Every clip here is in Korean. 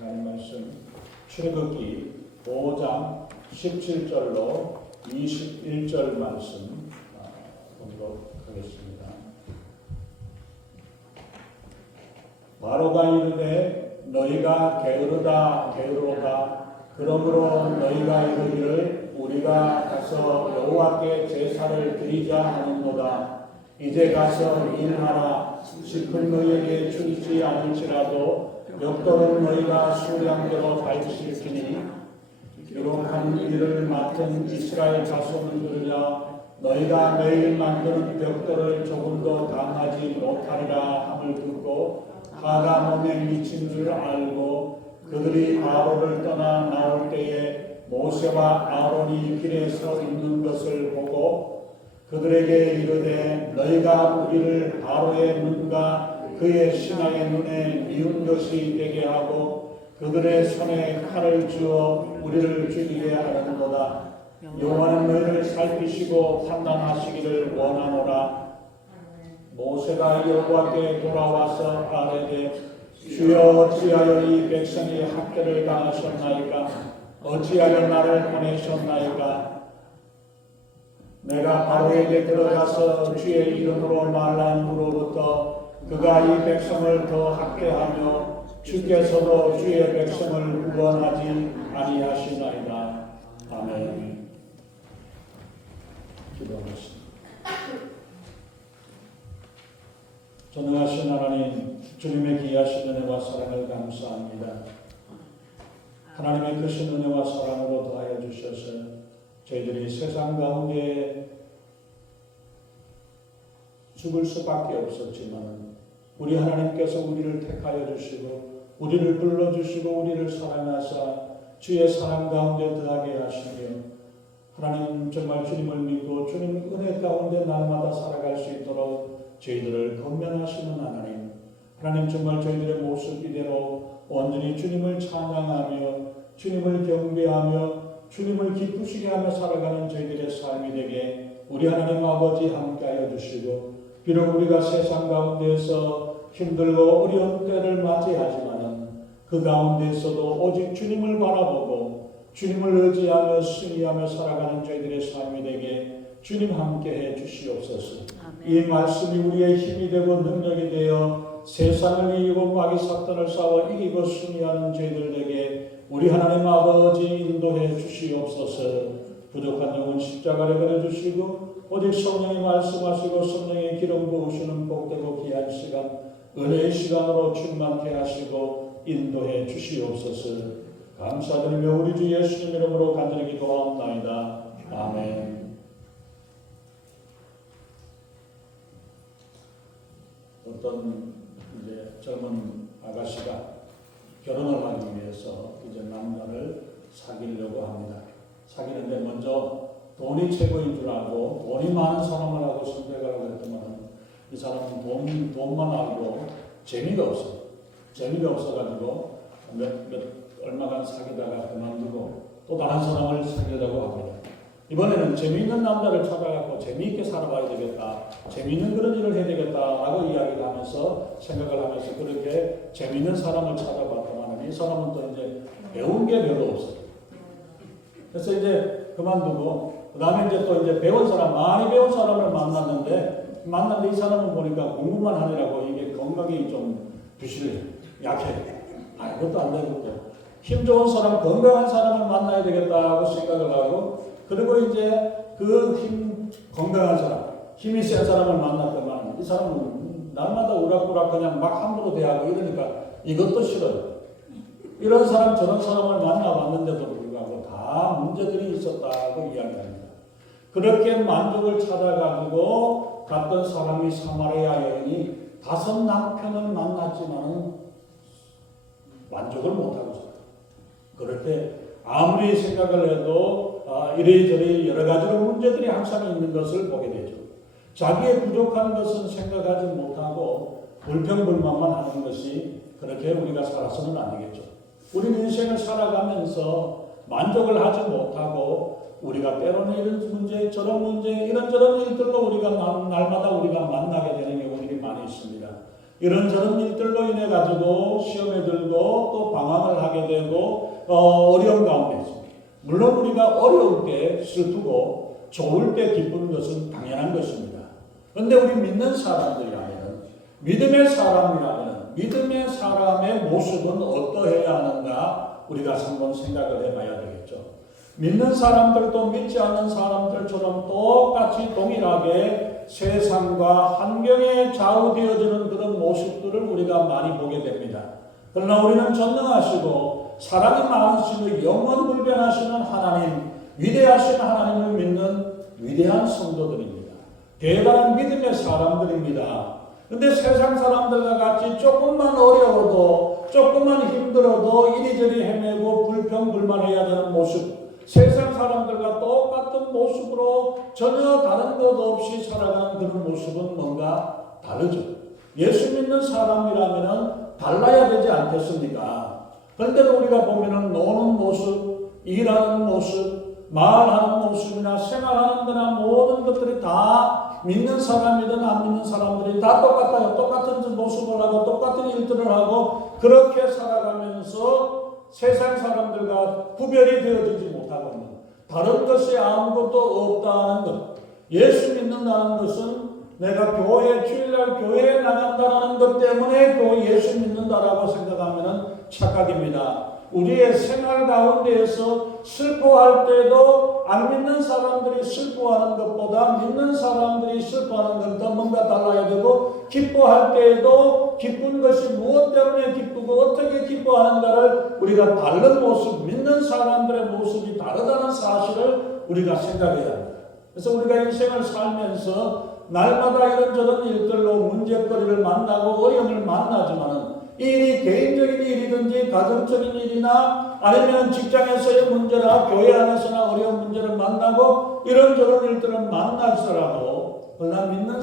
하나님 말씀 출애굽기 5장 17절로 21절 말씀 보도록 하겠습니다. 바로가 이르되 너희가 게으르다 게으르다 그러므로 너희가 이르기를 우리가 가서 여호와께 제사를 드리자 하는도다. 이제 가서 일하라. 짚은 너희에게 주지 않을지라도 벽돌은 너희가 수량대로 밟으실지니 기록한 일을 맡은 이스라엘 자손을 들으랴. 너희가 매일 만드는 벽돌을 조금도 당하지 못하리라 함을 듣고 화가 몸에 미친 줄 알고 그들이 바로를 떠나 나올 때에 모세와 아론이 길에 서 있는 것을 보고 그들에게 이르되 너희가 우리를 바로의 눈과 그의 신하의 눈에 미운 것이 되게 하고 그들의 손에 칼을 주어 우리를 죽이게 하려는도다. 여호와는 너희를 살피시고 판단하시기를 원하노라. 모세가 여호와께 돌아와서 아뢰되 주여 어찌하여 이 백성이 학대를 당하셨나이까? 어찌하여 나를 보내셨나이까? 내가 바로에게 들어가서 주의 이름으로 말함으로부터 그가 이 백성을 더 학대하며 주께서도 주의 백성을 구원하지 아니하시나이다. 아멘. 기도하겠습니다. 전능하신 하나님, 주님의 귀하신 은혜와 사랑을 감사합니다. 하나님의 크신 은혜와 사랑으로 더하여 주셔서 저희들이 세상 가운데 죽을 수밖에 없었지만 우리 하나님께서 우리를 택하여 주시고 우리를 불러주시고 우리를 사랑하사 주의 사랑 가운데 더하게 하시며 하나님 정말 주님을 믿고 주님 은혜 가운데 날마다 살아갈 수 있도록 저희들을 건면하시는 하나님, 하나님 정말 저희들의 모습 이대로 온전히 주님을 찬양하며 주님을 경배하며 주님을 기쁘시게 하며 살아가는 저희들의 삶이 되게 우리 하나님 아버지 함께하여 주시고 비록 우리가 세상 가운데서 힘들고 어려운 때를 맞이하지만 그 가운데서도 오직 주님을 바라보고 주님을 의지하며 승리하며 살아가는 저희들의 삶이 되게 주님 함께해 주시옵소서. 이 말씀이 우리의 힘이 되고 능력이 되어 세상을 이기고 마귀 사탄을 싸워 이기고 승리하는 저희들에게 우리 하나님 아버지 인도해 주시옵소서. 부족한 영혼 십자가를 그려주시고 오직 성령이 말씀하시고 성령의 기름 부으시는 복되고 귀한 시간 은혜의 시간으로 충만케 하시고 인도해 주시옵소서. 감사드리며 우리 주 예수님 이름으로 간절히 기도하옵나이다. 아멘. 어떤 이제 젊은 아가씨가 결혼을 하기 위해서 이제 남자를 사귀려고 합니다. 사귀는데 먼저 돈이 최고인 줄 알고 돈이 많은 사람을 하고 선택을 하고 했더만 이 사람은 돈만 알고 재미가 없어. 재미가 없어가지고 얼마간 사귀다가 그만두고 또 다른 사람을 사귀려고 합니다. 이번에는 재미있는 남자를 찾아가고 재미있게 살아봐야 되겠다. 재미있는 그런 일을 해야 되겠다라고 이야기를 하면서 생각을 하면서 그렇게 재미있는 사람을 찾아봤더만 이 사람은 또 이제 배운 게 별로 없어요. 그래서 이제 그만두고 그 다음에 이제 또 이제 배운 사람, 많이 배운 사람을 만났는데 이 사람은 보니까 공부만 하느라고 이게 건강이 좀 부실해, 약해. 그것도 안 되고 힘 좋은 사람, 건강한 사람을 만나야 되겠다고 생각을 하고 그리고 이제 그 건강한 사람, 힘이 센 사람을 만났더만 이 사람은 날마다 우락부락 그냥 막 함부로 대하고 이러니까 이것도 싫어요. 이런 사람 저런 사람을 만나봤는데도 불구하고 다 문제들이 있었다고 이야기합니다. 그렇게 만족을 찾아가지고 갔던 사람이 사마리아 여인이 5 남편을 만났지만 만족을 못하고 있어요. 그렇게 아무리 생각을 해도 이래저래 여러 가지로 문제들이 항상 있는 것을 보게 되죠. 자기의 부족한 것은 생각하지 못하고 불평불만만 하는 것이 그렇게 우리가 살아서는 안 되겠죠. 우리는 인생을 살아가면서 만족을 하지 못하고 우리가 때로는 이런 문제 저런 문제 이런저런 일들로 우리가 날마다 우리가 만나게 되는 경우들이 많이 있습니다. 이런저런 일들로 인해 가지고 시험에 들고 또 방황을 하게 되고 어려운 가운데 있습니다. 물론 우리가 어려울 때 슬프고 좋을 때 기쁘는 것은 당연한 것입니다. 그런데 우리 믿는 사람들이라면, 믿음의 사람이라면 믿음의 사람의 모습은 어떠해야 하는가 우리가 한번 생각을 해봐야 되겠죠. 믿는 사람들도 믿지 않는 사람들처럼 똑같이 동일하게 세상과 환경에 좌우되어지는 그런 모습들을 우리가 많이 보게 됩니다. 그러나 우리는 전능하시고 사랑이 많으시고 영원불변하시는 하나님, 위대하신 하나님을 믿는 위대한 성도들입니다. 대단한 믿음의 사람들입니다. 그런데 세상 사람들과 같이 조금만 어려워도 조금만 힘들어도 이리저리 헤매고 불평불만해야 되는 모습, 세상 사람들과 똑같은 모습으로 전혀 다른 것 없이 살아가는 그런 모습은 뭔가 다르죠. 예수 믿는 사람이라면 달라야 되지 않겠습니까? 그런데도 우리가 보면은 노는 모습, 일하는 모습, 말하는 모습이나 생활하는 거나 모든 것들이 다 믿는 사람이든 안 믿는 사람들이 다 똑같아요. 똑같은 모습을 하고 똑같은 일들을 하고 그렇게 살아가면서 세상 사람들과 구별이 되어지지 못하고 있는, 다른 것이 아무것도 없다는 것. 예수 믿는다는 것은 내가 교회, 주일날 교회에 나간다는 것 때문에 예수 믿는다라고 생각하면 착각입니다. 우리의 생활 가운데에서 슬퍼할 때도 안 믿는 사람들이 슬퍼하는 것보다 믿는 사람들이 슬퍼하는 건 더 뭔가 달라야 되고, 기뻐할 때에도 기쁜 것이 무엇 때문에 기쁘고 어떻게 기뻐하는가를 우리가 다른 모습, 믿는 사람들의 모습이 다르다는 사실을 우리가 생각해야 합니다. 그래서 우리가 인생을 살면서 날마다 이런저런 일들로 문제거리를 만나고 어려움을 만나지만은 이 일이 개인적인 일이든지 가정적인 일이나 아니면 직장에서의 문제나 교회 안에서나 어려운 문제를 만나고 이런저런 일들을 만나더라도, 그러나 믿는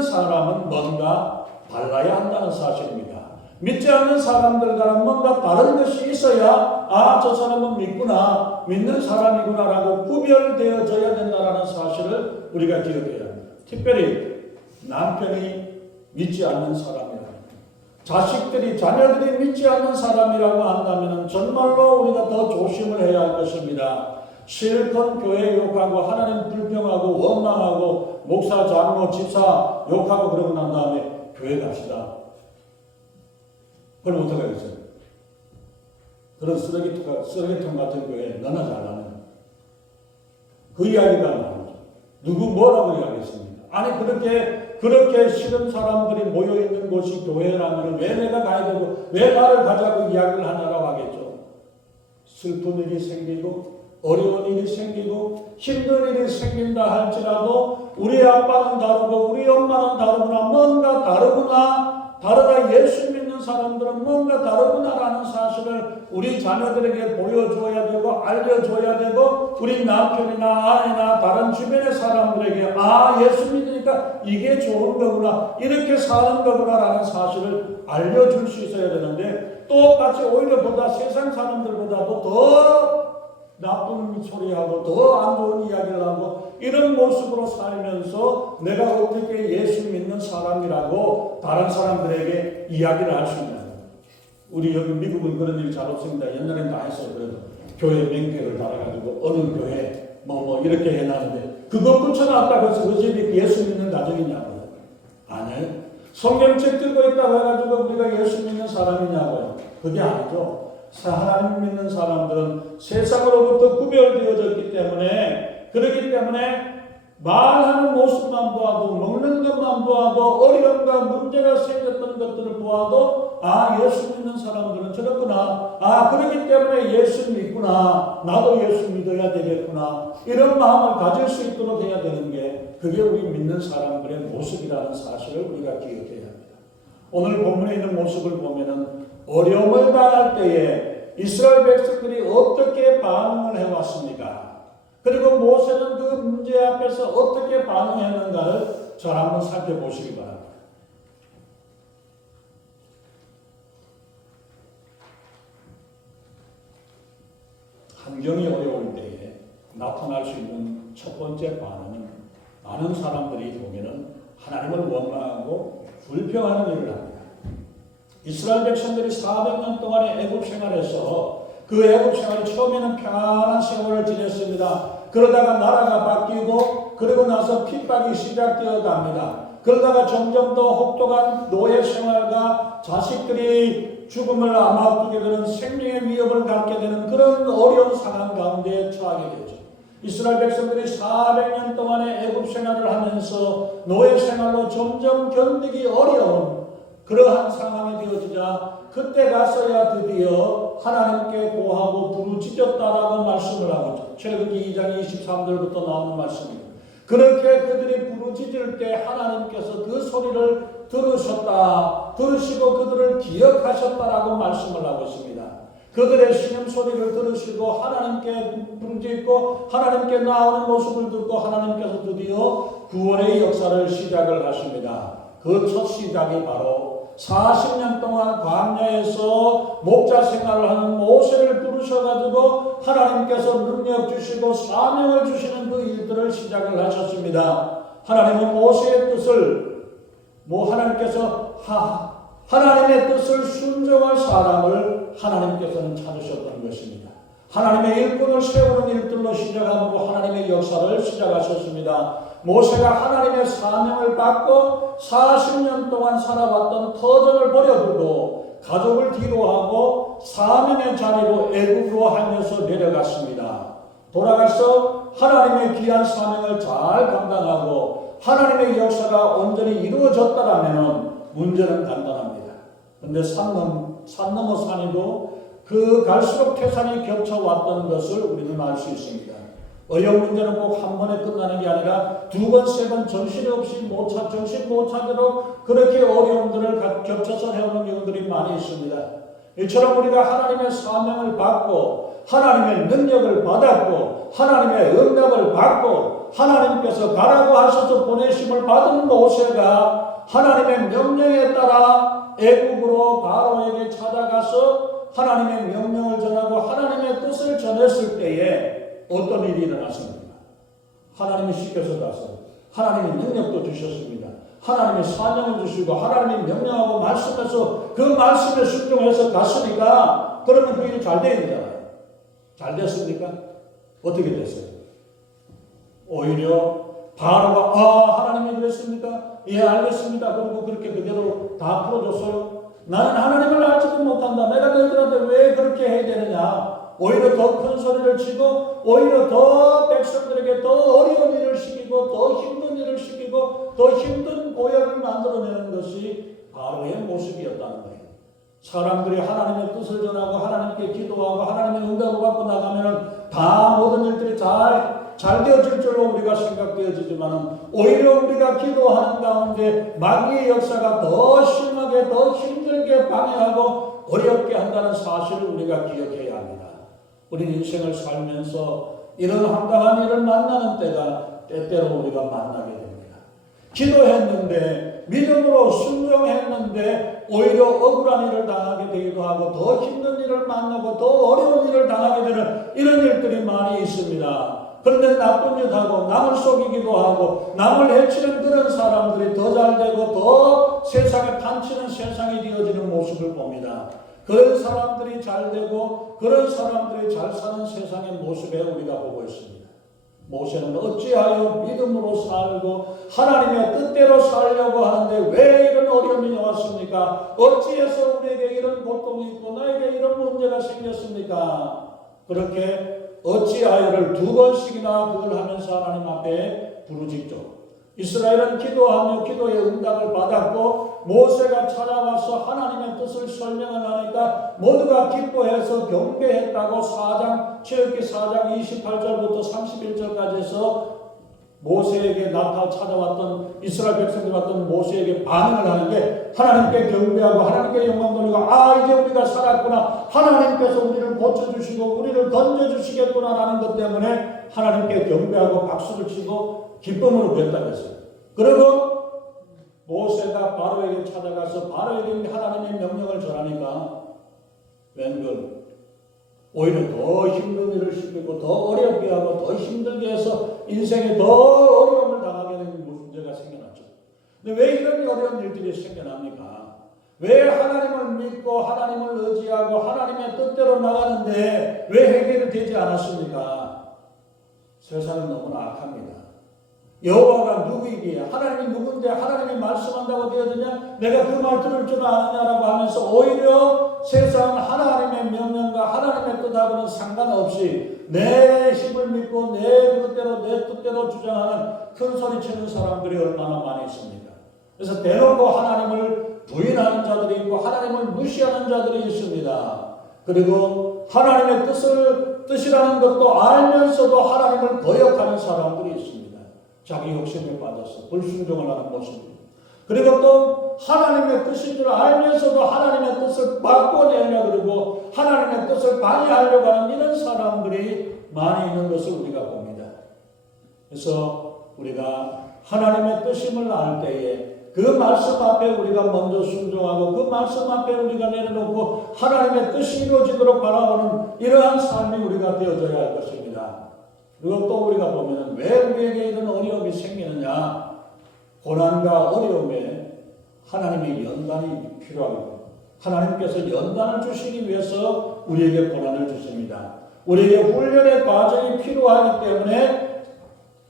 사람은 뭔가 달라야 한다는 사실입니다. 믿지 않는 사람들과는 뭔가 다른 것이 있어야 저 사람은 믿구나, 믿는 사람이구나라고 구별되어져야 된다는 사실을 우리가 기억해야 합니다. 특별히 남편이 믿지 않는 사람이라, 자식들이, 자녀들이 믿지 않는 사람이라고 한다면 정말로 우리가 더 조심을 해야 할 것입니다. 실컷 교회 욕하고 하나님 불평하고 원망하고 목사, 장로, 집사 욕하고 그러고 난 다음에 교회 갑시다. 그럼 어떻게 하겠어요? 그런 쓰레기통 같은 교회 너나 잘하는 그 이야기가 나오죠. 누구 뭐라고 이야기했습니까? 아니 그렇게 싫은 사람들이 모여있는 곳이 교회라면 왜 내가 가야 되고 왜 나를 가자고 이야기를 하냐라고 하겠죠. 슬픈 일이 생기고 어려운 일이 생기고 힘든 일이 생긴다 할지라도 우리 아빠는 다르고 우리 엄마는 다르구나, 뭔가 다르구나, 다르다, 예수 믿는 사람들은 뭔가 다르구나라는 사실을 우리 자녀들에게 보여줘야 되고 알려줘야 되고, 우리 남편이나 아내나 다른 주변의 사람들에게 예수 믿으니까 이게 좋은 거구나, 이렇게 사는 거구나라는 사실을 알려줄 수 있어야 되는데, 똑같이 오히려 세상 사람들보다도 더 나쁜 소리하고 더 안 좋은 이야기를 하고 이런 모습으로 살면서 내가 어떻게 예수 믿는 사람이라고 다른 사람들에게 이야기를 할 수 있냐. 우리 여기 미국은 그런 일이 잘 없습니다. 옛날에는 다 했어요. 그래도 교회 맹패를 달아가지고 어느 교회 뭐 이렇게 해놨는데 그거 붙여놨다고 해서 그 집이 예수 믿는 가정이냐고요. 아니에요. 성경책 들고 있다고 해가지고 우리가 예수 믿는 사람이냐고요. 그게 아니죠. 하나님 믿는 사람들은 세상으로부터 구별되어졌기 때문에, 그렇기 때문에 말하는 모습만 보아도, 먹는 것만 보아도, 어려움과 문제가 생겼던 것들을 보아도 예수 믿는 사람들은 저렇구나, 그렇기 때문에 예수 믿구나, 나도 예수 믿어야 되겠구나, 이런 마음을 가질 수 있도록 해야 되는 게 그게 우리 믿는 사람들의 모습이라는 사실을 우리가 기억해야 합니다. 오늘 본문에 있는 모습을 보면은 어려움을 당할 때에 이스라엘 백성들이 어떻게 반응을 해왔습니까? 그리고 모세는 그 문제 앞에서 어떻게 반응했는가를 잘 한번 살펴보시기 바랍니다. 환경이 어려울 때에 나타날 수 있는 첫 번째 반응은, 많은 사람들이 보면은 하나님을 원망하고 불평하는 일을 합니다. 이스라엘 백성들이 400년 동안의 애굽 생활에서 그 애굽 생활이 처음에는 편안한 생활을 지냈습니다. 그러다가 나라가 바뀌고 그러고 나서 핍박이 시작되어 갑니다. 그러다가 점점 더 혹독한 노예 생활과 자식들이 죽음을 앞두게 되는 생명의 위협을 갖게 되는 그런 어려운 상황 가운데 처하게 되죠. 이스라엘 백성들이 400년 동안의 애굽 생활을 하면서 노예 생활로 점점 견디기 어려운 그러한 상황이 되어지자 그때 가서야 드디어 하나님께 고하고 부르짖었다라고 말씀을 하고 있죠. 출애굽기 2장 23절부터 나오는 말씀입니다. 그렇게 그들이 부르짖을 때 하나님께서 그 소리를 들으시고 그들을 기억하셨다라고 말씀을 하고 있습니다. 그들의 신음소리를 들으시고 하나님께 부르짖고 하나님께 나오는 모습을 듣고 하나님께서 드디어 구원의 역사를 시작을 하십니다. 그 첫 시작이 바로 40년 동안 광야에서 목자 생활을 하는 모세를 부르셔가지고 하나님께서 능력 주시고 사명을 주시는 그 일들을 시작을 하셨습니다. 하나님은 모세의 뜻을 하나님의 뜻을 순종할 사람을 하나님께서는 찾으셨던 것입니다. 하나님의 일꾼을 세우는 일들로 시작함으로 하나님의 역사를 시작하셨습니다. 모세가 하나님의 사명을 받고 40년 동안 살아왔던 터전을 버려두고 가족을 뒤로하고 사명의 자리로 애굽으로 하면서 내려갔습니다. 돌아가서 하나님의 귀한 사명을 잘 감당하고 하나님의 역사가 온전히 이루어졌다면 문제는 간단합니다. 그런데 산 넘어 산이도 그 갈수록 태산이 겹쳐왔던 것을 우리는 알 수 있습니다. 어려운 문제는 꼭 한 번에 끝나는 게 아니라 두 번, 세 번 정신 못 차도록 그렇게 어려움들을 겹쳐서 해오는 경우들이 많이 있습니다. 이처럼 우리가 하나님의 사명을 받고 하나님의 능력을 받았고 하나님의 응답을 받고 하나님께서 가라고 하셔서 보내심을 받은 모세가 하나님의 명령에 따라 애국으로 바로에게 찾아가서 하나님의 명령을 전하고 하나님의 뜻을 전했을 때에 어떤 일이 일어났습니까? 하나님이 시켜서 가서 하나님이 능력도 주셨습니다. 하나님이 사명을 주시고 하나님이 명령하고 말씀해서 그 말씀에 순종해서 갔으니까 그러면 그 일이 잘 돼야 되잖아요. 잘 됐습니까? 어떻게 됐어요? 오히려 바로가 하나님이 그랬습니까? 예, 알겠습니다. 그리고 그렇게 그대로 다 풀어줬어요. 나는 하나님을 알지도 못한다. 내가 너희들한테 왜 그렇게 해야 되느냐? 오히려 더 큰 소리를 치고 오히려 더 백성들에게 더 어려운 일을 시키고 더 힘든 일을 시키고 더 힘든 고역을 만들어내는 것이 바로의 모습이었다는 거예요. 사람들이 하나님의 뜻을 전하고 하나님께 기도하고 하나님의 응답을 받고 나가면 다 모든 일들이 잘 되어질 줄로 우리가 생각되어지지만 오히려 우리가 기도하는 가운데 마귀의 역사가 더 심하게 더 힘들게 방해하고 어렵게 한다는 사실을 우리가 기억해야 합니다. 우리 인생을 살면서 이런 황당한 일을 만나는 때가 때때로 우리가 만나게 됩니다. 기도했는데 믿음으로 순종했는데 오히려 억울한 일을 당하게 되기도 하고 더 힘든 일을 만나고 더 어려운 일을 당하게 되는 이런 일들이 많이 있습니다. 그런데 나쁜 짓하고 남을 속이기도 하고 남을 해치는 그런 사람들이 더 잘되고 더 세상에 판치는 세상이 되어지는 모습을 봅니다. 그런 사람들이 잘되고 그런 사람들이 잘 사는 세상의 모습에 우리가 보고 있습니다. 모세는 어찌하여 믿음으로 살고 하나님의 뜻대로 살려고 하는데 왜 이런 어려움이 왔습니까? 어찌해서 우리에게 이런 고통이 있고 나에게 이런 문제가 생겼습니까? 그렇게 어찌하여를 두 번씩이나 그걸 하면서 하나님 앞에 부르짖죠. 이스라엘은 기도하며 기도의 응답을 받았고 모세가 찾아와서 하나님의 뜻을 설명을 하니까 모두가 기뻐해서 경배했다고 출애굽기 4장 28절부터 31절까지 해서 모세에게 찾아왔던 이스라엘 백성들이 왔던 모세에게 반응을 하는 게 하나님께 경배하고 하나님께 영광 돌리고 이제 우리가 살았구나. 하나님께서 우리를 고쳐주시고 우리를 건져주시겠구나라는 것 때문에 하나님께 경배하고 박수를 치고 기쁨으로 그랬다면서요. 그리고 모세가 바로에게 찾아가서 바로에게 하나님의 명령을 전하니까 웬걸 오히려 더 힘든 일을 시키고 더 어렵게 하고 더 힘들게 해서 인생에 더 어려움을 당하게 되는 문제가 생겨났죠. 근데 왜 이런 어려운 일들이 생겨납니까? 왜 하나님을 믿고 하나님을 의지하고 하나님의 뜻대로 나가는데 왜 해결이 되지 않았습니까? 세상은 너무나 악합니다. 여호와가 누구이기에 하나님이 누군데 하나님이 말씀한다고 되어지냐 내가 그 말 들을 줄 아느냐라고 하면서 오히려 세상은 하나님의 명령과 하나님의 뜻하고는 상관없이 내 힘을 믿고 내 뜻대로 내 뜻대로 주장하는 큰 소리치는 사람들이 얼마나 많이 있습니까? 그래서 대놓고 하나님을 부인하는 자들이 있고 하나님을 무시하는 자들이 있습니다. 그리고 하나님의 뜻이라는 것도 알면서도 하나님을 거역하는 사람들이 있습니다. 자기 욕심에 빠져서 불순종을 하는 모습입니다. 그리고 또 하나님의 뜻인 줄 알면서도 하나님의 뜻을 바꿔내려고 그러고 하나님의 뜻을 방해하려고 하는 이런 사람들이 많이 있는 것을 우리가 봅니다. 그래서 우리가 하나님의 뜻임을 알 때에 그 말씀 앞에 우리가 먼저 순종하고 그 말씀 앞에 우리가 내려놓고 하나님의 뜻이 이루어지도록 바라보는 이러한 삶이 우리가 되어져야 할 것입니다. 그리고 또 우리가 보면 왜 우리에게 이런 어려움이 생기느냐? 고난과 어려움에 하나님의 연단이 필요합니다. 하나님께서 연단을 주시기 위해서 우리에게 고난을 주십니다. 우리에게 훈련의 과정이 필요하기 때문에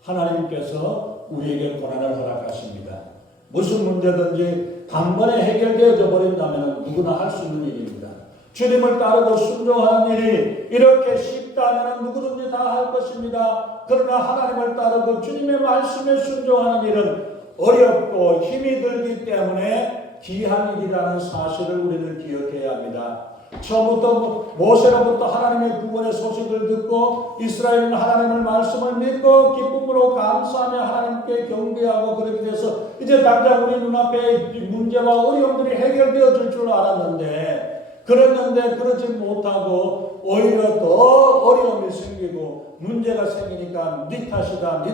하나님께서 우리에게 고난을 허락하십니다. 무슨 문제든지 단번에 해결되어져 버린다면 누구나 할 수 있는 일입니다. 주님을 따르고 순종하는 일이 이렇게 쉽다면 누구든지 다 할 것입니다. 그러나 하나님을 따르고 주님의 말씀에 순종하는 일은 어렵고 힘이 들기 때문에 귀한 일이라는 사실을 우리는 기억해야 합니다. 처음부터 모세로부터 하나님의 구원의 소식을 듣고 이스라엘은 하나님의 말씀을 믿고 기쁨으로 감사하며 하나님께 경배하고 그렇게 돼서 이제 당장 우리 눈앞에 문제와 어려움들이 해결되어질 줄 알았는데 그랬는데 그러지 못하고 오히려 더 어려움이 생기고 문제가 생기니까 네 탓이다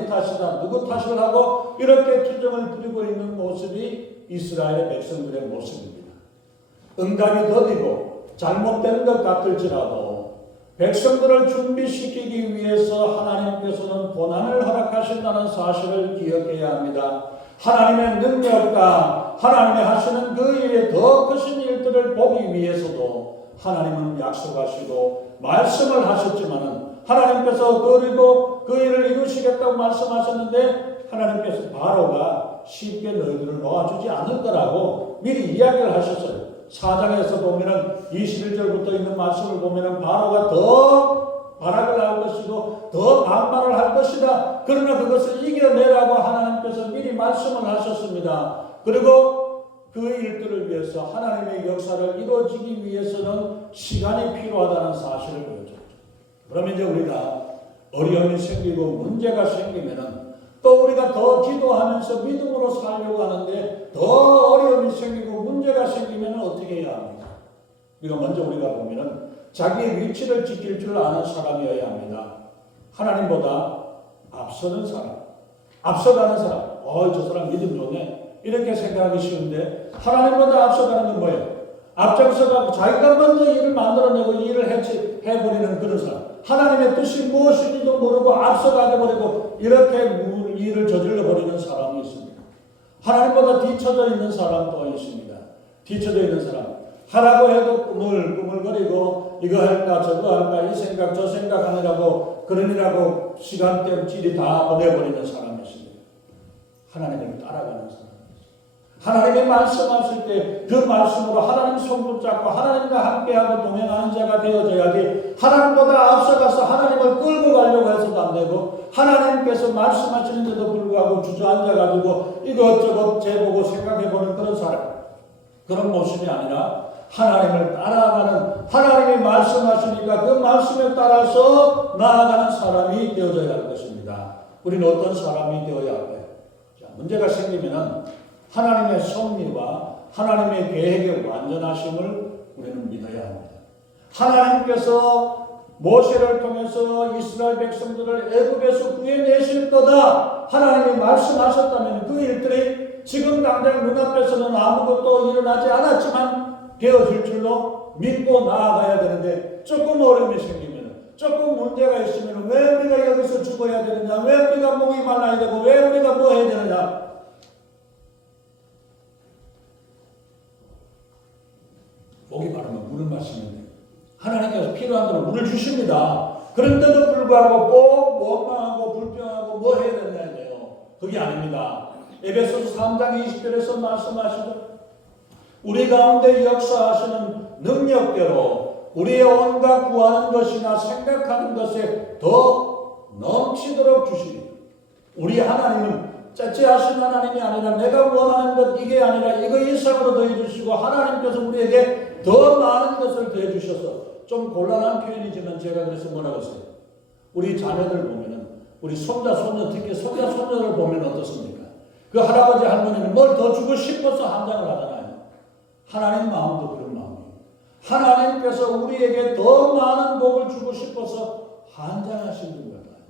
누구 탓을 하고 이렇게 투정을 부리고 있는 모습이 이스라엘의 백성들의 모습입니다. 응답이 더디고 잘못된 것 같을지라도 백성들을 준비시키기 위해서 하나님께서는 고난을 허락하신다는 사실을 기억해야 합니다. 하나님의 능력과 하나님의 하시는 그 일에 더 크신 일들을 보기 위해서도 하나님은 약속하시고 말씀을 하셨지만은 하나님께서 그리고 그 일을 이루시겠다고 말씀하셨는데 하나님께서 바로가 쉽게 너희들을 놓아주지 않을 거라고 미리 이야기를 하셨어요. 4장에서 보면은 21절부터 있는 말씀을 보면은 바로가 더 발악을 할 것이고 더 반발을 할 것이다. 그러나 그것을 이겨내라고 하나님께서 미리 말씀을 하셨습니다. 그리고 그 일들을 위해서 하나님의 역사를 이루어지기 위해서는 시간이 필요하다는 사실을 보여줬죠. 그러면 이제 우리가 어려움이 생기고 문제가 생기면은 또 우리가 더 기도하면서 믿음으로 살려고 하는데 더 어려움이 생기고 문제가 생기면 어떻게 해야 합니까? 먼저 우리가 보면은 자기의 위치를 지킬 줄 아는 사람이어야 합니다. 하나님보다 앞서는 사람, 앞서가는 사람, 저 사람 믿음 좋네 이렇게 생각하기 쉬운데 하나님보다 앞서가는 건 뭐예요? 앞장서가고 자기가 먼저 일을 만들어내고 일을 해버리는 그런 사람. 하나님의 뜻이 무엇인지도 모르고 앞서가게 버리고 이렇게 일을 저질러 버리는 사람이 있습니다. 하나님보다 뒤쳐져 있는 사람도 있습니다. 뒤쳐져 있는 사람. 하라고 해도 꾸물거리고 이거 할까 저거 할까 이 생각 저 생각 하느라고 그러느라고 시간 땜질이 다 보내버리는 사람이 있습니다. 하나님을 따라가는 사람. 하나님의 말씀하실 때 그 말씀으로 하나님 손 붙잡고 하나님과 함께하고 동행하는 자가 되어져야지 하나님보다 앞서가서 하나님을 끌고 가려고 해서도 안 되고 하나님께서 말씀하시는데도 불구하고 주저앉아가지고 이것저것 재보고 생각해보는 그런 사람 그런 모습이 아니라 하나님을 따라가는 하나님이 말씀하시니까 그 말씀에 따라서 나아가는 사람이 되어져야 할 것입니다. 우리는 어떤 사람이 되어야 할까요? 문제가 생기면 하나님의 섭리와 하나님의 계획의 완전하심을 우리는 믿어야 합니다. 하나님께서 모세를 통해서 이스라엘 백성들을 애굽에서 구해내실 거다. 하나님이 말씀하셨다면 그 일들이 지금 당장 눈앞에서는 아무것도 일어나지 않았지만 되어질 줄로 믿고 나아가야 되는데 조금 어려움이 생기면 조금 문제가 있으면 왜 우리가 여기서 죽어야 되느냐 왜 우리가 목이 말라야 되고 왜 우리가 뭐 해야 되느냐 무슨 말씀인데? 하나님께서 필요한 대로 물을 주십니다. 그런데도 불구하고 꼭 원망하고 불평하고 뭐 해야 되냐요? 그게 아닙니다. 에베소서 3장 20절에서 말씀하시죠. 우리 가운데 역사하시는 능력대로 우리의 온갖 구하는 것이나 생각하는 것에 더 넘치도록 주시니 우리 하나님은 째째하신 하나님이 아니라 내가 원하는 것 이게 아니라 이거 이상으로 더해주시고 하나님께서 우리에게 더 많은 것을 더해주셔서 좀 곤란한 표현이지만 제가 그래서 뭐라고 했어요? 우리 자녀들 보면은 우리 손자 손녀 특히 손자 손녀를 보면 어떻습니까? 그 할아버지 할머니는 뭘 더 주고 싶어서 한장을 하잖아요. 하나님 마음도 그런 마음이에요. 하나님께서 우리에게 더 많은 복을 주고 싶어서 한장하신 분 같아요.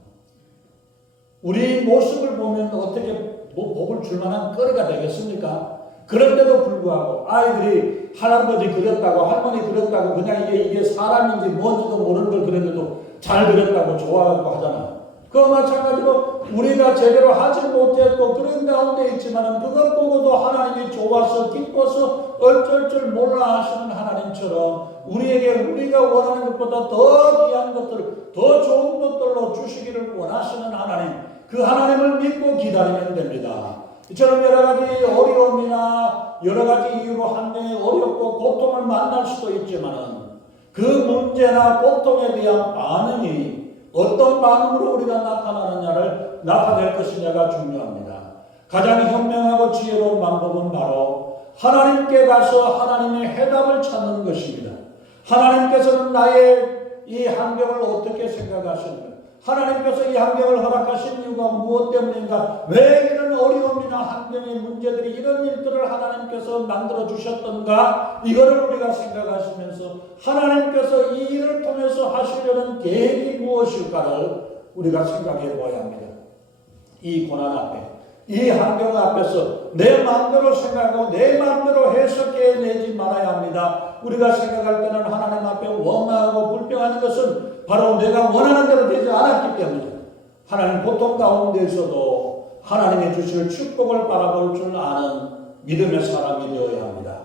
우리 모습을 보면 어떻게 복을 줄 만한 거리가 되겠습니까? 그런데도 불구하고 아이들이 할아버지 그렸다고 할머니 그렸다고 그냥 이게 사람인지 뭔지도 모르는 걸 그랬는데도 잘 그렸다고 좋아하고 하잖아요. 그와 마찬가지로 우리가 제대로 하지 못했고 그런 가운데 있지만 그것 보고도 하나님이 좋아서 기뻐서 어쩔 줄 몰라 하시는 하나님처럼 우리에게 우리가 원하는 것보다 더 귀한 것들 더 좋은 것들로 주시기를 원하시는 하나님, 그 하나님을 믿고 기다리면 됩니다. 이처럼 여러 가지 어려움이나 여러 가지 이유로 한 명이 어렵고 고통을 만날 수도 있지만 그 문제나 고통에 대한 반응이 어떤 반응으로 우리가 나타낼 것이냐가 중요합니다. 가장 현명하고 지혜로운 방법은 바로 하나님께 가서 하나님의 해답을 찾는 것입니다. 하나님께서는 나의 이 환경을 어떻게 생각하시는가? 하나님께서 이 환경을 허락하신 이유가 무엇 때문인가? 왜 이런 어려움이나 환경의 문제들이 이런 일들을 하나님께서 만들어 주셨던가? 이거를 우리가 생각하시면서 하나님께서 이 일을 통해서 하시려는 계획이 무엇일까를 우리가 생각해 보아야 합니다. 이 고난 앞에, 이 환경 앞에서 내 마음대로 생각하고 내 마음대로 해석해내지 말아야 합니다. 우리가 생각할 때는 하나님 앞에 원망하고 불평하는 것은 바로 내가 원하는 대로 되지 않았기 때문에 하나님 고통 가운데에서도 하나님의 주실 축복을 바라볼 줄 아는 믿음의 사람이 되어야 합니다.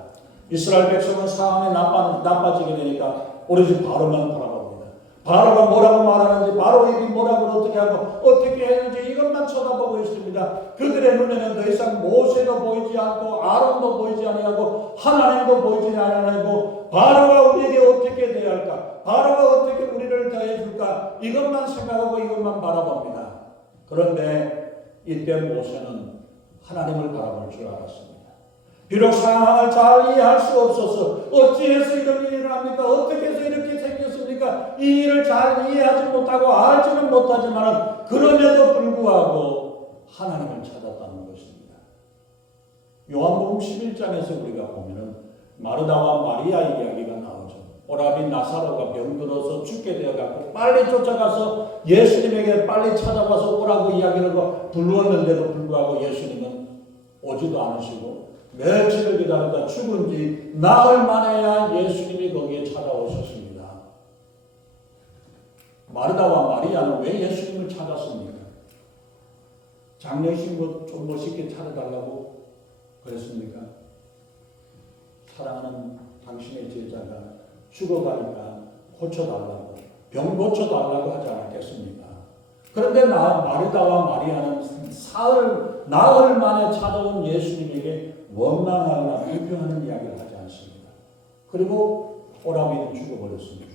이스라엘 백성은 상황이 나빠지게 되니까 오로지 바로만 바라봅니다. 바로가 뭐라고 말하는지 바로 입이 뭐라고 어떻게 하고 어떻게 했는지 이것만 쳐다보고 있습니다. 그들의 눈에는 더 이상 모세도 보이지 않고 아론도 보이지 아니하고 하나님도 보이지 아니하고 바로가 우리에게 어떻게 대할까? 바로가 어떻게 우리를 대해줄까? 이것만 생각하고 이것만 바라봅니다. 그런데 이때 모세는 하나님을 바라볼 줄 알았습니다. 비록 상황을 잘 이해할 수 없어서 어찌해서 이런 일이 일어납니까? 어떻게 해서 이렇게 생겼습니까? 이 일을 잘 이해하지 못하고 알지는 못하지만 그럼에도 불구하고 하나님을 찾았다는 것입니다. 요한복음 11장에서 우리가 보면은 마르다와 마리아 이야기가 나오죠. 오라비 나사로가 병들어서 죽게 되어갖고 빨리 쫓아가서 예수님에게 빨리 찾아와서 오라고 이야기를 불렀는데도 불구하고 예수님은 오지도 않으시고 며칠을 기다리다 죽은 지 나흘 만에야 예수님이 거기에 찾아오셨습니다. 마르다와 마리아는 왜 예수님을 찾았습니까? 장례식 좀 멋있게 차려달라고 그랬습니까? 사랑하는 당신의 제자가 죽어가니까 고쳐달라고, 병 고쳐달라고 하지 않았겠습니까? 그런데 마르다와 마리아는 나흘 만에 찾아온 예수님에게 원망하거나 불평하는 이야기를 하지 않습니다. 그리고 오라비는 죽어버렸습니다.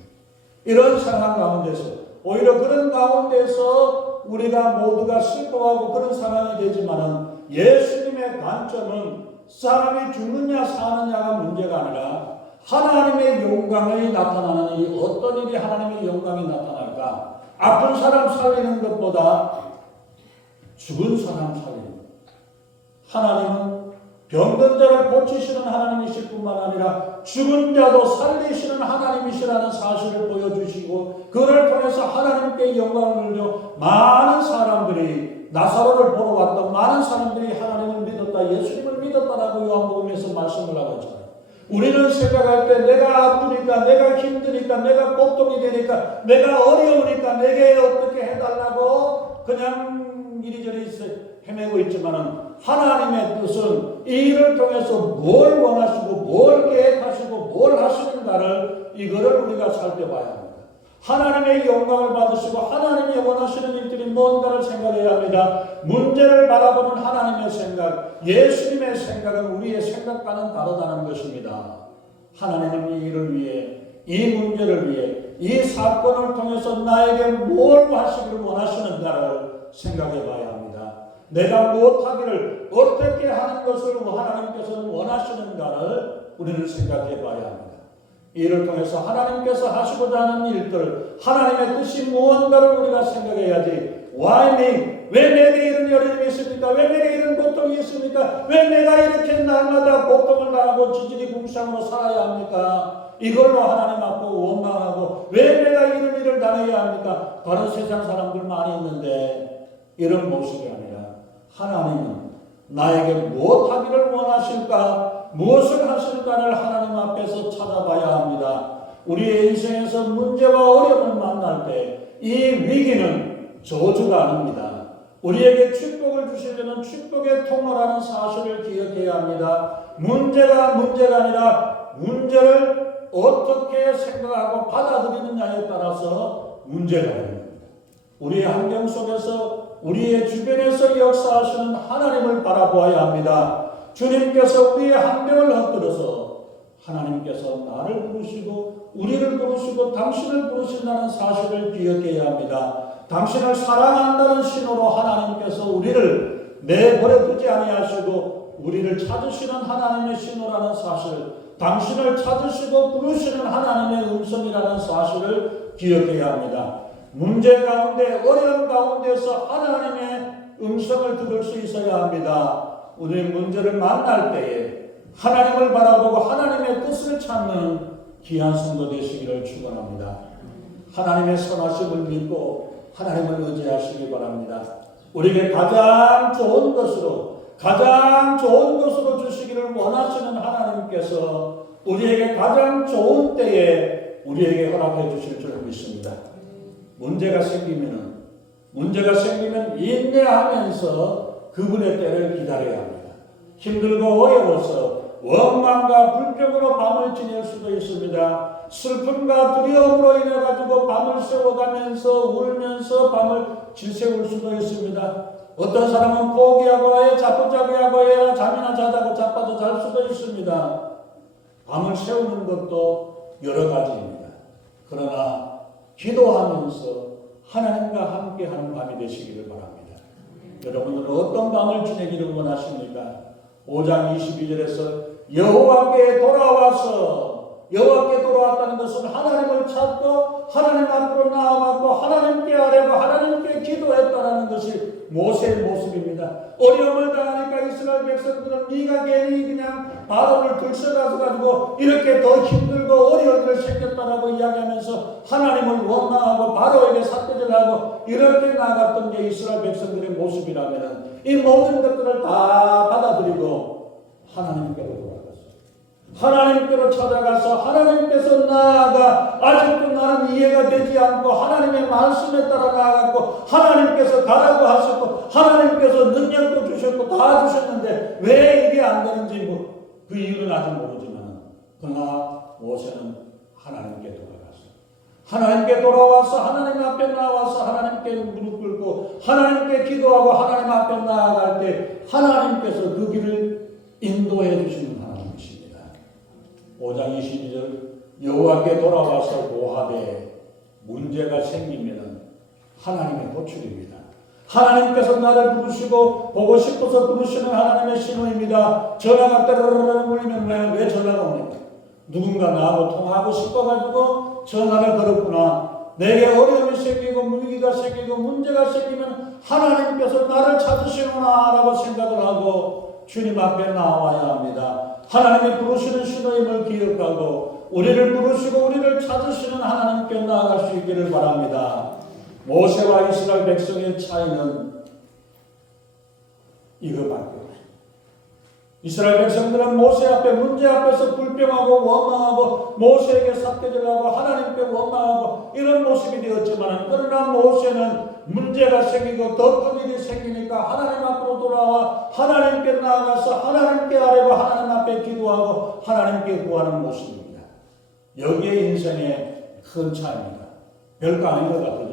이런 상황 가운데서 오히려 그런 가운데서 우리가 모두가 슬퍼하고 그런 상황이 되지만은 예수님의 관점은 사람이 죽느냐 사느냐가 문제가 아니라 하나님의 영광이 나타나는 이 어떤 일이 하나님의 영광이 나타날까? 아픈 사람 살리는 것보다 죽은 사람 살리는 것. 하나님은 병든 자를 고치시는 하나님이실 뿐만 아니라 죽은 자도 살리시는 하나님이시라는 사실을 보여주시고 그를 통해서 하나님께 영광을 돌려 많은 사람들이 나사로를 보러 왔던 많은 사람들이 하나님을 믿었다, 예수님을 믿었다라고 요한복음에서 말씀을 하고 있잖아요. 우리는 생각할 때 내가 아프니까, 내가 힘드니까, 내가 고통이 되니까, 내가 어려우니까 내게 어떻게 해달라고 그냥 이리저리 헤매고 있지만은 하나님의 뜻은 이 일을 통해서 뭘 원하시고 뭘 계획하시고 뭘 하시는가를 이거를 우리가 살펴봐야 합니다. 하나님의 영광을 받으시고 하나님이 원하시는 일들이 뭔가를 생각해야 합니다. 문제를 바라보는 하나님의 생각, 예수님의 생각은 우리의 생각과는 다르다는 것입니다. 하나님은 이 일을 위해, 이 문제를 위해, 이 사건을 통해서 나에게 뭘 하시기를 원하시는가를 생각해 봐야 합니다. 내가 못하기를 어떻게 하는 것을 하나님께서는 원하시는가를 우리는 생각해 봐야 합니다. 이를 통해서 하나님께서 하시고자 하는 일들, 하나님의 뜻이 무언가를 우리가 생각해야지. Why me? 왜 내게 이런 어려움이 있습니까? 왜 내게 이런 고통이 있습니까? 왜 내가 이렇게 날마다 고통을 당하고 지질이 궁상으로 살아야 합니까? 이걸로 하나님 앞에 원망하고 왜 내가 이런 일을 당해야 합니까? 다른 세상 사람들 많이 있는데 이런 모습이 아니라 하나님은 나에게 무엇하기를 원하실까? 무엇을 하실까를 하나님 앞에서 찾아봐야 합니다. 우리의 인생에서 문제와 어려움을 만날 때 이 위기는 저주가 아닙니다. 우리에게 축복을 주시려는 축복의 통로라는 사실을 기억해야 합니다. 문제가 아니라 문제를 어떻게 생각하고 받아들이느냐에 따라서 문제가 됩니다. 우리의 환경 속에서 우리의 주변에서 역사하시는 하나님을 바라보아야 합니다. 주님께서 우리의 환경을 헛들어서 하나님께서 나를 부르시고 우리를 부르시고 당신을 부르신다는 사실을 기억해야 합니다. 당신을 사랑한다는 신호로 하나님께서 우리를 내버려 두지 아니하시고 우리를 찾으시는 하나님의 신호라는 사실, 당신을 찾으시고 부르시는 하나님의 음성이라는 사실을 기억해야 합니다. 문제 가운데 어려움 가운데서 하나님의 음성을 들을 수 있어야 합니다. 우리 문제를 만날 때에 하나님을 바라보고 하나님의 뜻을 찾는 귀한 성도 되시기를 축원합니다. 하나님의 선하심을 믿고 하나님을 의지하시기 바랍니다. 우리에게 가장 좋은 것으로 주시기를 원하시는 하나님께서 우리에게 가장 좋은 때에 우리에게 허락해 주실 줄 믿습니다. 문제가 생기면 인내하면서 그분의 때를 기다려야 합니다. 힘들고 어려워서 원망과 불평으로 밤을 지낼 수도 있습니다. 슬픔과 두려움으로 인해 가지고 밤을 새워가면서 울면서 밤을 지새울 수도 있습니다. 어떤 사람은 포기하고 아예 자꾸자꾸하고 아예 잠이나 자자고 자빠져 잘 수도 있습니다. 밤을 새우는 것도 여러 가지입니다. 그러나 기도하면서 하나님과 함께하는 밤이 되시기를 바랍니다. 여러분들은 어떤 밤을 지내기를 원하십니까? 5장 22절에서 여호와께 돌아왔다는 것은 하나님을 찾고 하나님 앞으로 나아갔고 하나님께 아뢰고 하나님께 기도했다는 것이 모세의 모습입니다. 어려움을 당하니까 이스라엘 백성들은 네가 괜히 그냥 바로를 들썩가서 가지고 이렇게 더 힘들고 어려운 일 생겼다라고 이야기하면서 하나님을 원망하고 바로에게 삿대질하고 이렇게 나아갔던 게 이스라엘 백성들의 모습이라면 이 모든 것들을 다 받아들이고 하나님께로 돌아갔어요. 하나님께로 찾아가서 하나님께서 나아가 아직도 나는 이해가 되지 않고 하나님의 말씀에 따라 나아갔고 하나님께서 가라고 하셨고 하나님께서 능력도 주셨고 다 주셨는데 왜 이게 안 되는지 그 이유는 아직 모르지만 그러나 모세는 하나님께 돌아갔어요. 하나님께 돌아와서 하나님 앞에 나와서 하나님께 무릎 꿇고 하나님께 기도하고 하나님 앞에 나아갈 때 하나님께서 그 길을 인도해 주시는 하나님이십니다. 5장 22절 여호와께 돌아와서 고하되 문제가 생기면 하나님의 호출입니다. 하나님께서 나를 부르시고 보고 싶어서 부르시는 하나님의 신호입니다. 전화가 따르르르 울리면 왜 전화가 옵니까? 누군가 나하고 통화하고 싶어가지고 전화를 걸었구나. 내게 어려움이 생기고 위기가 생기고 문제가 생기면 하나님께서 나를 찾으시구나 라고 생각을 하고 주님 앞에 나와야 합니다. 하나님이 부르시는 신호임을 기억하고 우리를 부르시고 우리를 찾으시는 하나님께 나아갈 수 있기를 바랍니다. 모세와 이스라엘 백성의 차이는 이거밖에 없습니다. 이스라엘 백성들은 모세 앞에 문제 앞에서 불평하고 원망하고 모세에게 삿대질하고 하나님께 원망하고 이런 모습이 되었지만 그러나 모세는 문제가 생기고 더 큰 일이 생기니까 하나님 앞으로 돌아와 하나님께 나아가서 하나님께 아뢰고 하나님 앞에 기도하고 하나님께 구하는 모습입니다. 여기에 인생의 큰 차이입니다. 별거 아닌 것 같죠.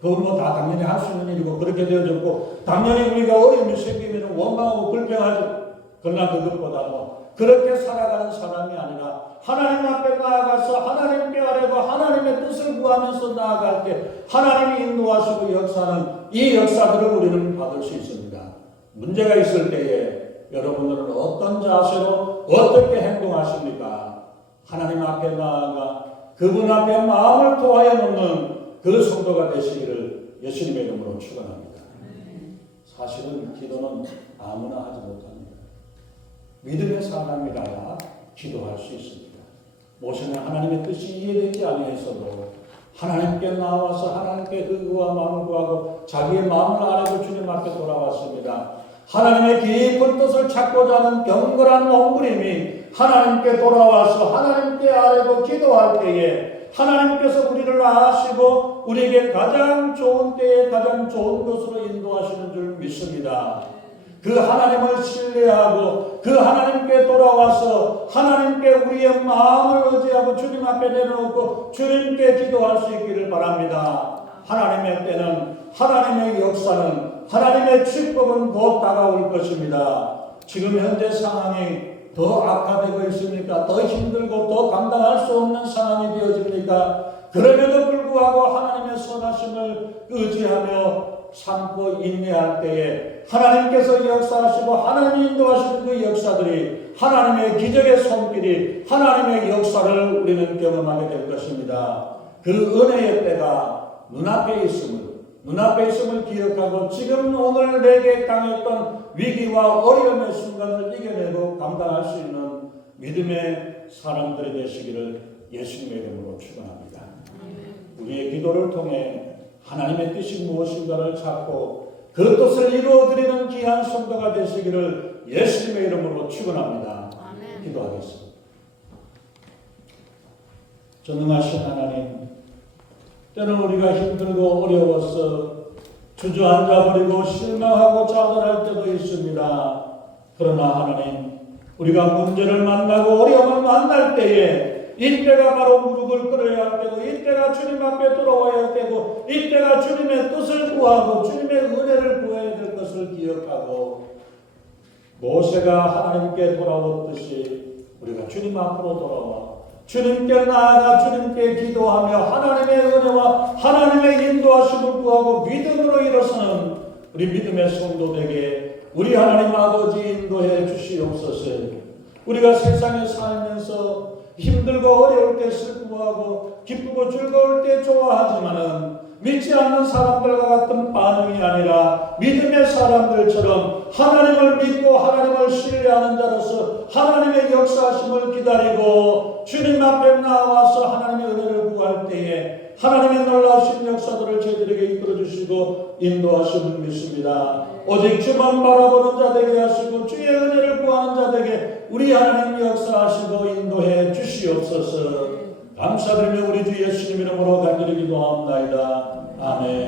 그건 뭐 다 당연히 할 수 있는 일이고 그렇게 되어졌고 당연히 우리가 어려움이 생기면 원망하고 불평하죠. 그러나 그것보다도 그렇게 살아가는 사람이 아니라 하나님 앞에 나아가서 하나님께 아뢰고 하나님의 뜻을 구하면서 나아갈 때 하나님이 인도하시고 역사는 이 역사들을 우리는 받을 수 있습니다. 문제가 있을 때에 여러분들은 어떤 자세로 어떻게 행동하십니까? 하나님 앞에 나아가 그분 앞에 마음을 토하여 놓는 그 성도가 되시기를 예수님의 이름으로 축원합니다. 사실은 기도는 아무나 하지 못합니다. 믿음의 사람이라야 기도할 수 있습니다. 모세는 하나님의 뜻이 이해되지 아니했어도 하나님께 나와서 하나님께 그와 마음을 구하고 자기의 마음을 아뢰고 주님 앞에 돌아왔습니다. 하나님의 깊은 뜻을 찾고자 하는 경건한 몸부림이 하나님께 돌아와서 하나님께 아뢰고 기도할 때에 하나님께서 우리를 아시고 우리에게 가장 좋은 때에 가장 좋은 것으로 인도하시는 줄 믿습니다. 그 하나님을 신뢰하고 그 하나님께 돌아와서 하나님께 우리의 마음을 의지하고 주님 앞에 내려놓고 주님께 기도할 수 있기를 바랍니다. 하나님의 때는 하나님의 역사는 하나님의 축복은 곧 다가올 것입니다. 지금 현재 상황이 더 악화되고 있습니까? 더 힘들고 더 감당할 수 없는 상황이 되어집니까? 그럼에도 불구하고 하나님의 선하심을 의지하며 참고 인내할 때에 하나님께서 역사하시고 하나님이 인도하시는 그 역사들이 하나님의 기적의 손길이 하나님의 역사를 우리는 경험하게 될 것입니다. 그 은혜의 때가 눈앞에 있음을 기억하고 지금 오늘 내게 당했던 위기와 어려움의 순간을 이겨내고 감당할 수 있는 믿음의 사람들이 되시기를 예수님의 이름으로 축원합니다. 우리의 기도를 통해 하나님의 뜻이 무엇인가를 찾고 그 뜻을 이루어드리는 귀한 성도가 되시기를 예수님의 이름으로 축원합니다. 기도하겠습니다. 전능하신 하나님, 때는 우리가 힘들고 어려워서 주저앉아버리고 실망하고 좌절할 때도 있습니다. 그러나 하나님, 우리가 문제를 만나고 어려움을 만날 때에 이때가 바로 무릎을 꿇어야 할 때고 이때가 주님 앞에 돌아와야 할 때고 이때가 주님의 뜻을 구하고 주님의 은혜를 구해야 될 것을 기억하고 모세가 하나님께 돌아왔듯이 우리가 주님 앞으로 돌아와 주님께 나아가 주님께 기도하며 하나님의 은혜와 하나님의 인도하심을 구하고 믿음으로 일어서는 우리 믿음의 성도에게 우리 하나님 아버지 인도해 주시옵소서. 우리가 세상에 살면서 힘들고 어려울 때 슬퍼하고 기쁘고 즐거울 때 좋아하지만은 믿지 않는 사람들과 같은 반응이 아니라 믿음의 사람들처럼 하나님을 믿고 하나님을 신뢰하는 자로서 하나님의 역사하심을 기다리고 주님 앞에 나와서 하나님의 은혜를 구할 때에 하나님의 놀라우신 역사들을 저희들에게 이끌어주시고 인도하심을 믿습니다. 오직 주만 바라보는 자 되게 하시고 주의 은혜를 구하는 자 되게 우리 하나님 역사하시고 인도해 주시옵소서. 감사드리며 우리 주 예수님 이름으로 간절히 기도합니다. 아멘.